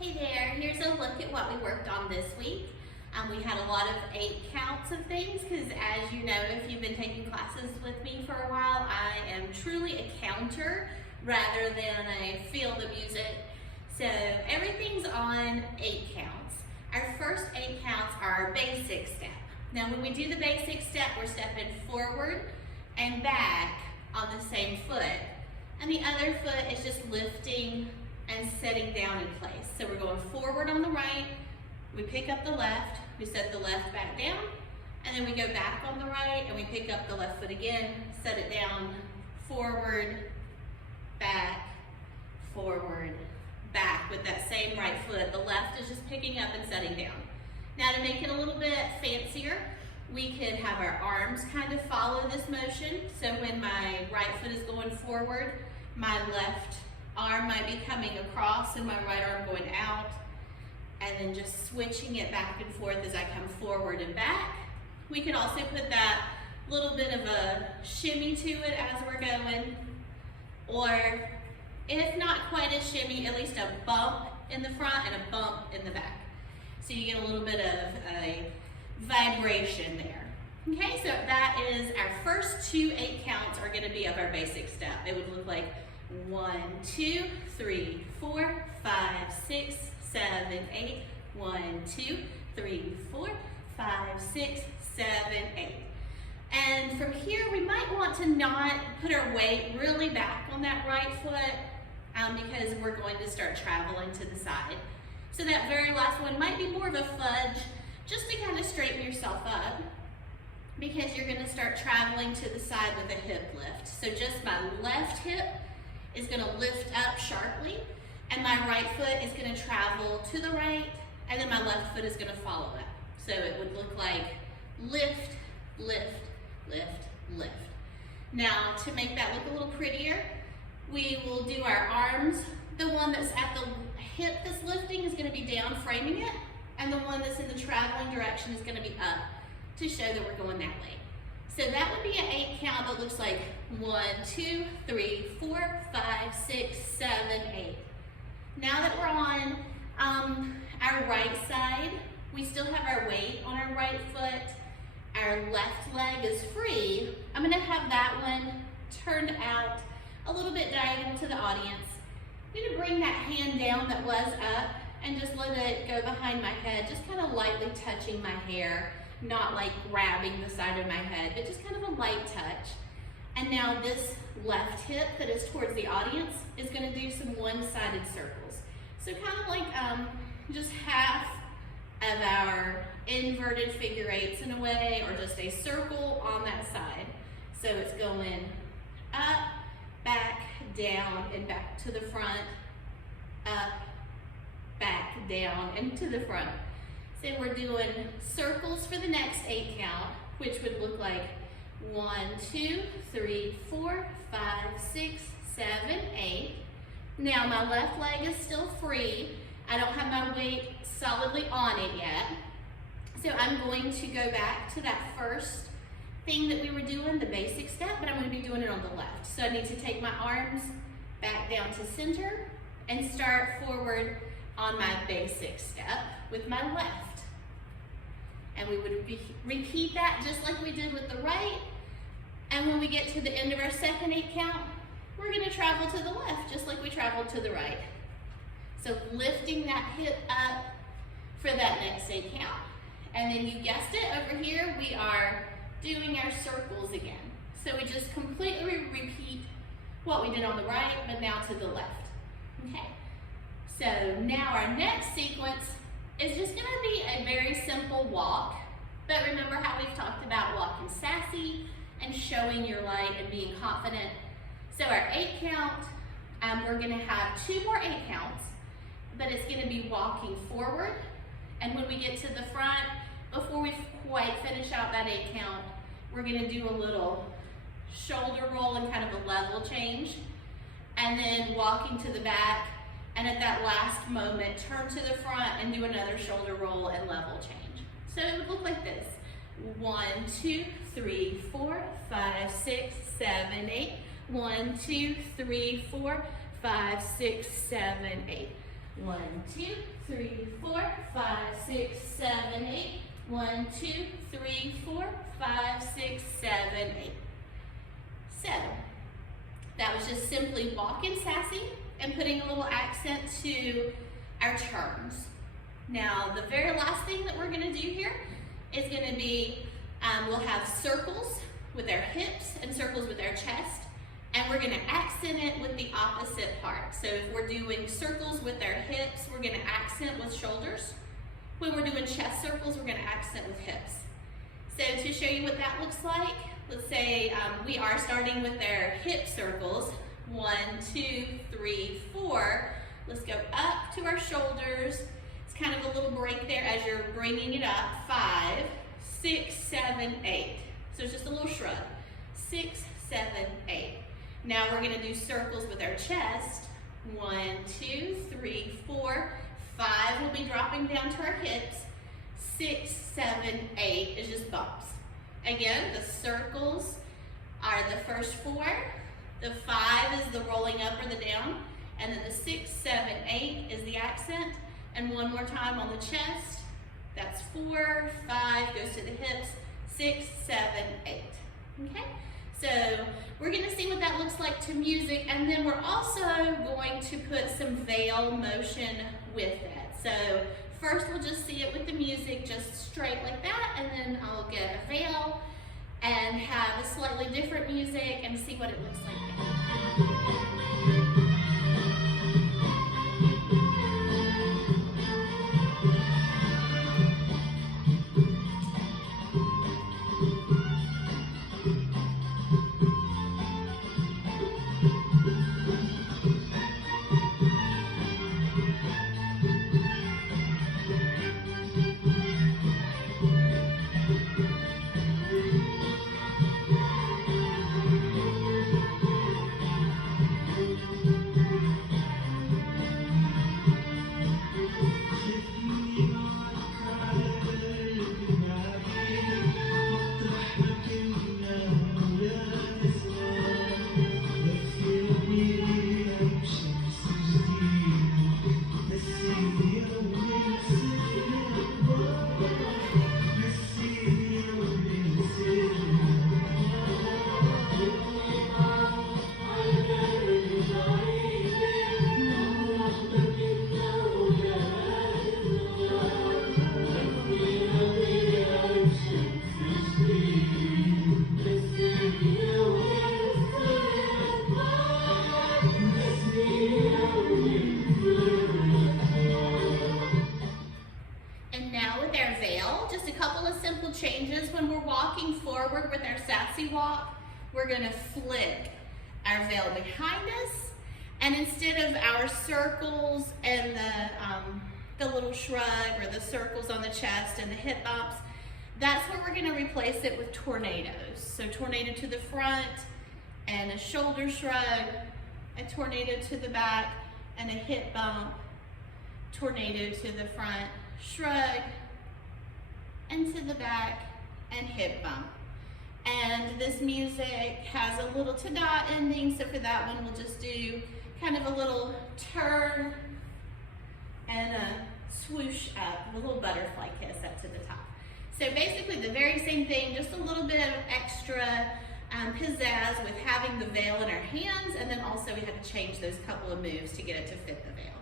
Hey there, here's a look at what we worked on this week. We had a lot of 8 counts of things because, as you know, if you've been taking classes with me for a while, I am truly a counter rather than a feel the music. So everything's on 8 counts. Our first 8 counts are our basic step. Now when we do the basic step, we're stepping forward and back on the same foot. And the other foot is just lifting and setting down in place. So we're going forward on the right, we pick up the left, we set the left back down, and then we go back on the right and we pick up the left foot again, set it down, forward, back with that same right foot. The left is just picking up and setting down. Now to make it a little bit fancier, we could have our arms kind of follow this motion. So when my right foot is going forward, my left arm might be coming across and my right arm going out, and then just switching it back and forth as I come forward and back. We could also put that little bit of a shimmy to it as we're going, or if not quite a shimmy, at least a bump in the front and a bump in the back. So you get a little bit of a vibration there. Okay, so that is our first 2 8 counts are going to be of our basic step. It would look like 1, 2, 3, 4, 5, 6, 7, 8. 1, 2, 3, 4, 5, 6, 7, 8. And from here, we might want to not put our weight really back on that right foot because we're going to start traveling to the side. So that very last one might be more of a fudge, just to kind of straighten yourself up, because you're going to start traveling to the side with a hip lift. So just my left hip is going to lift up sharply, and my right foot is going to travel to the right, and then my left foot is going to follow it. So it would look like lift, lift, lift, lift. Now to make that look a little prettier, we will do our arms. The one that's at the hip that's lifting is going to be down, framing it, and the one that's in the traveling direction is going to be up to show that we're going that way. So that would be an 8 count that looks like 1, 2, 3, 4, 5, 6, 7, 8. Now that we're on our right side, we still have our weight on our right foot. Our left leg is free. I'm going to have that one turned out a little bit diagonal to the audience. I'm going to bring that hand down that was up and just let it go behind my head, just kind of lightly touching my hair, not like grabbing the side of my head, but just kind of a light touch. And now this left hip that is towards the audience is going to do some one-sided circles. So kind of like just half of our inverted figure 8s in a way, or just a circle on that side. So it's going up, back, down, and back to the front, up, back, down, and to the front. So we're doing circles for the next 8 count, which would look like 1, 2, 3, 4, 5, 6, 7, 8. Now my left leg is still free. I don't have my weight solidly on it yet. So I'm going to go back to that first thing that we were doing, the basic step, but I'm going to be doing it on the left. So I need to take my arms back down to center and start forward on my basic step with my left. And we would repeat that just like we did with the right. And when we get to the end of our second 8 count, we're going to travel to the left just like we traveled to the right. So lifting that hip up for that next 8 count. And then you guessed it, over here we are doing our circles again. So we just completely repeat what we did on the right, but now to the left. Okay. So now our next sequence is just going to be a very simple walk. But remember how we've talked about walking sassy and showing your light and being confident. So our 8 count, we're going to have 2 more 8 counts, but it's going to be walking forward. And when we get to the front, before we quite finish out that 8 count, we're going to do a little shoulder roll and kind of a level change. And then walking to the back, and at that last moment, turn to the front and do another shoulder roll and level change. So it would look like this. 1, 2, 3, 4, 5, 6, 7, 8. 1, 2, 3, 4, 5, 6, 7, 8. 1, 2, 3, 4, 5, 6, 7, 8. 1, 2, 3, 4, 5, 6, 7, 8. So, that was just simply walking sassy and putting a little accent to our turns. Now, the very last thing that we're gonna do here is gonna be, we'll have circles with our hips and circles with our chest, and we're gonna accent it with the opposite part. So if we're doing circles with our hips, we're gonna accent with shoulders. When we're doing chest circles, we're gonna accent with hips. So to show you what that looks like, let's say we are starting with our hip circles. 1, 2, 3, 4. Let's go up to our shoulders. It's kind of a little break there as you're bringing it up. 5, 6, 7, 8. So it's just a little shrug. 6, 7, 8. Now we're gonna do circles with our chest. 1, 2, 3, 4. 5 will be dropping down to our hips. 6, 7, 8 is just bumps. Again, the circles are the first 4. The 5 is the rolling up or the down. And then the 6, 7, 8 is the accent. And one more time on the chest. That's 4, 5 goes to the hips. 6, 7, 8. Okay? So we're going to see what that looks like to music, and then we're also going to put some veil motion with it. So first we'll just see it with the music, just straight like that, and then I'll get a veil and have a slightly different music and see what it looks like there. Changes when we're walking forward with our sassy walk. We're going to flick our veil behind us, and instead of our circles and the little shrug or the circles on the chest and the hip bumps, that's where we're going to replace it with tornadoes. So tornado to the front and a shoulder shrug, a tornado to the back and a hip bump, tornado to the front, shrug, and to the back and hip bump. And this music has a little ta-da ending, so for that one we'll just do kind of a little turn and a swoosh up, a little butterfly kiss up to the top. So basically the very same thing, just a little bit of extra pizzazz with having the veil in our hands, and then also we had to change those couple of moves to get it to fit the veil.